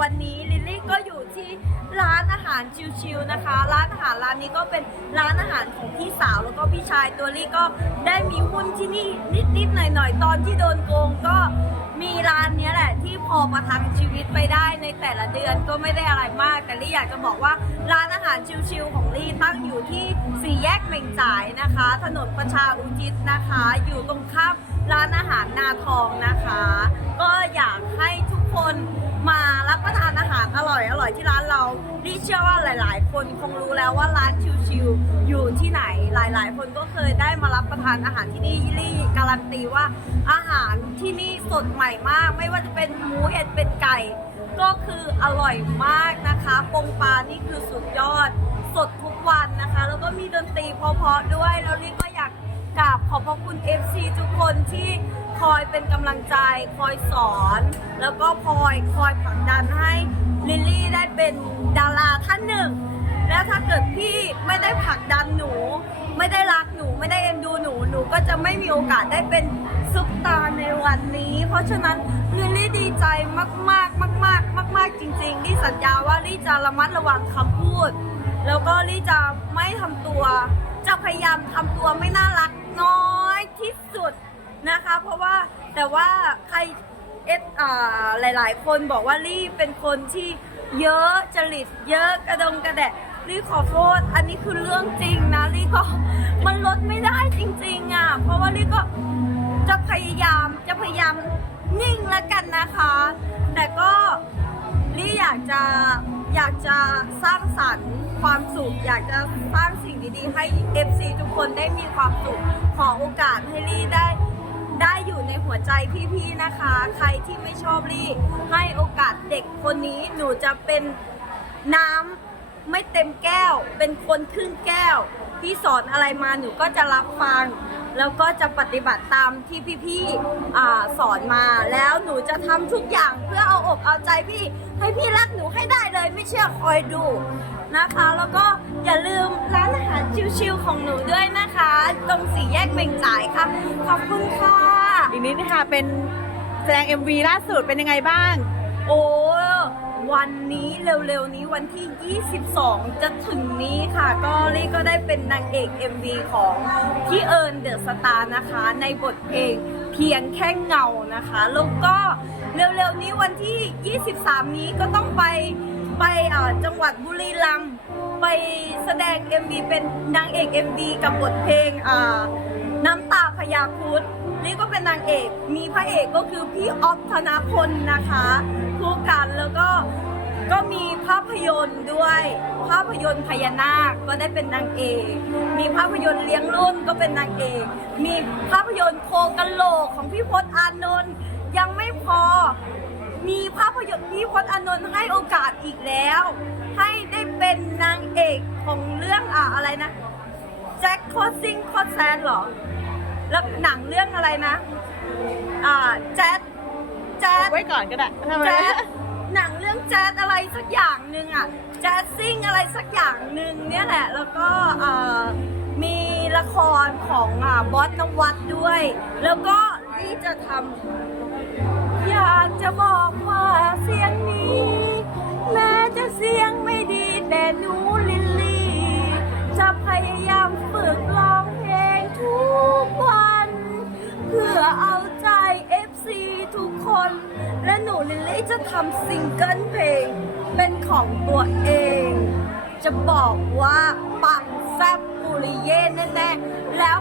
วันนี้ลิลลี่ก็อยู่ที่ร้านอาหารชิวๆนะคะ ร้านอาหารร้านนี้ก็เป็นร้านอาหารของพี่สาวแล้วก็พี่ชายตัวลี่ก็ได้มีหุ้นที่นี่นิดๆหน่อยๆตอนที่โดนโกงก็มีร้านเนี้ยแหละที่พอประทังชีวิตไปได้ในแต่ละเดือนก็ไม่ได้อะไรมาก แต่ลี่อยากจะบอกว่าร้านอาหารชิวๆของลี่ตั้งอยู่ที่สี่แยกเหม่งจ่ายนะคะ ถนนประชาอุทิศนะคะ อยู่ตรงข้ามร้านอาหารนาทองนะคะ ก็อยากให้ทุก เราลี่เชื่อว่าหลาย ๆ คนคงรู้แล้วว่าร้านชิวๆอยู่ที่ไหน หลาย ๆ คนก็เคยได้มารับประทานอาหารที่นี่ลี่การันตีว่าอาหารที่นี่สดใหม่มาก ไม่ว่าจะเป็นหมูเห็ดเป็ดไก่ ก็คืออร่อยมากนะคะปงปลานี่คือสุดยอด สดทุกวันนะคะ แล้วก็มีดนตรีเพราะๆด้วยแล้วลี่ก็อยากกราบขอบพระคุณ FC ทุกคนที่คอยเป็นกำลังใจ คอยสอน แล้วก็คอยคอยผลักดันให้ลิลลี่ ท่านหนึ่ง แล้วถ้าเกิดพี่ไม่ได้ผลักดันหนู ไม่ได้รักหนูไม่ได้เอ็นดูหนูหนูก็จะไม่มีโอกาสได้เป็นซุปตาร์ในวันนี้ เพราะฉะนั้นลิลลี่ดีใจมากๆมากๆมากๆจริงๆลี่สัญญาว่าลี่จะระมัดระวังคำพูด แล้วก็ลี่จะไม่ทำตัว จะพยายามทำตัวไม่น่ารักน้อยที่สุดนะคะ เพราะว่าแต่ว่าใคร เอฟอ่าหลายๆ คนบอกว่าลี่เป็นคนที่เยอะจริตเยอะกระดงกระแดะลี่ขอโทษอันนี้คือเรื่องจริงนะลี่ก็มันลดไม่ได้จริง ๆอะเพราะว่าลี่ก็จะพยายามจะพยายามนิ่งแล้วกันนะคะ แต่ก็ลี่อยากจะอยากจะสร้างสรรค์ความสุข อยากจะสร้างสิ่งดีๆ ให้ FC ทุกคนได้มีความสุขขอโอกาสให้ลี่ได้ ได้อยู่ในหัวใจพี่ๆนะคะ ใครที่ไม่ชอบลี่ ให้โอกาสเด็กคนนี้หนูจะเป็นน้ำไม่เต็มแก้ว เป็นคนครึ่งแก้ว พี่สอนอะไรมาหนูก็จะรับฟัง แล้วก็จะปฏิบัติตามที่พี่ๆอ่าสอนมา แล้วหนูจะทำทุกอย่างเพื่อเอาอกเอาใจพี่ ให้พี่รักหนูให้ได้เลยไม่เชื่อคอยดูนะคะ แล้วก็อย่าลืมร้านอาหารชิวๆของหนูด้วยนะคะ กเมงจ่ายค่ะ ขอบคุณค่ะ อีกนิดนะคะเป็นแสดง MV ล่าสุดเป็นยังไงบ้าง โอ้วันนี้เร็วๆนี้วันที่ 22 จะถึงนี้ค่ะ ก็ลี่ก็ได้เป็นนางเอก MV ของพี่เอิญเดอะสตาร์นะคะ ในบทเพลงเพียงแค่เงานะคะ แล้วก็เร็วๆนี้วันที่ 23 นี้ก็ต้องไปไปเอ่อจังหวัดบุรีรัมย์ไปแสดง MV เป็นนางเอก MV กับบทเพลงอ่า น้ำตาพยาคุดนี่ก็เป็นนางเอก มีพระเอกก็คือพี่ออฟธนาพลนะคะคู่กันแล้วก็ก็มีภาพยนตร์ด้วย ภาพยนตร์พญานาคก็ได้เป็นนางเอก มีภาพยนตร์เลี้ยงรุ่นก็เป็นนางเอก มีภาพยนตร์โคกันโหลกของพี่พจน์อานนท์ยังไม่พอ มีภาพยนตร์พี่พจน์อานนท์ให้โอกาสอีกแล้ว ให้ได้เป็นนางเอกของเรื่องอะอะไรนะ แจ็คโคสซิงโคสแซนเหรอ แล้วหนังเรื่องอะไรนะ อ่าแจ๊ดแจ๊ดไว้ก่อนก็ได้ทำไมแจ๊ดหนังเรื่องแจ๊ดอะไรสักอย่างหนึ่งอะแจ๊ดซิ่งอะไรสักอย่างหนึ่งเนี่ยแหละ แล้วก็อ่ามีละครของอ่าบอสนวัตด้วย แล้วก็ที่จะทำอยากจะบอก ลิลลี่จะทำซิงเกิลเพลง เป็นของตัวเอง จะบอกว่าปังแซ่บปุริเย่แน่ๆแล้ว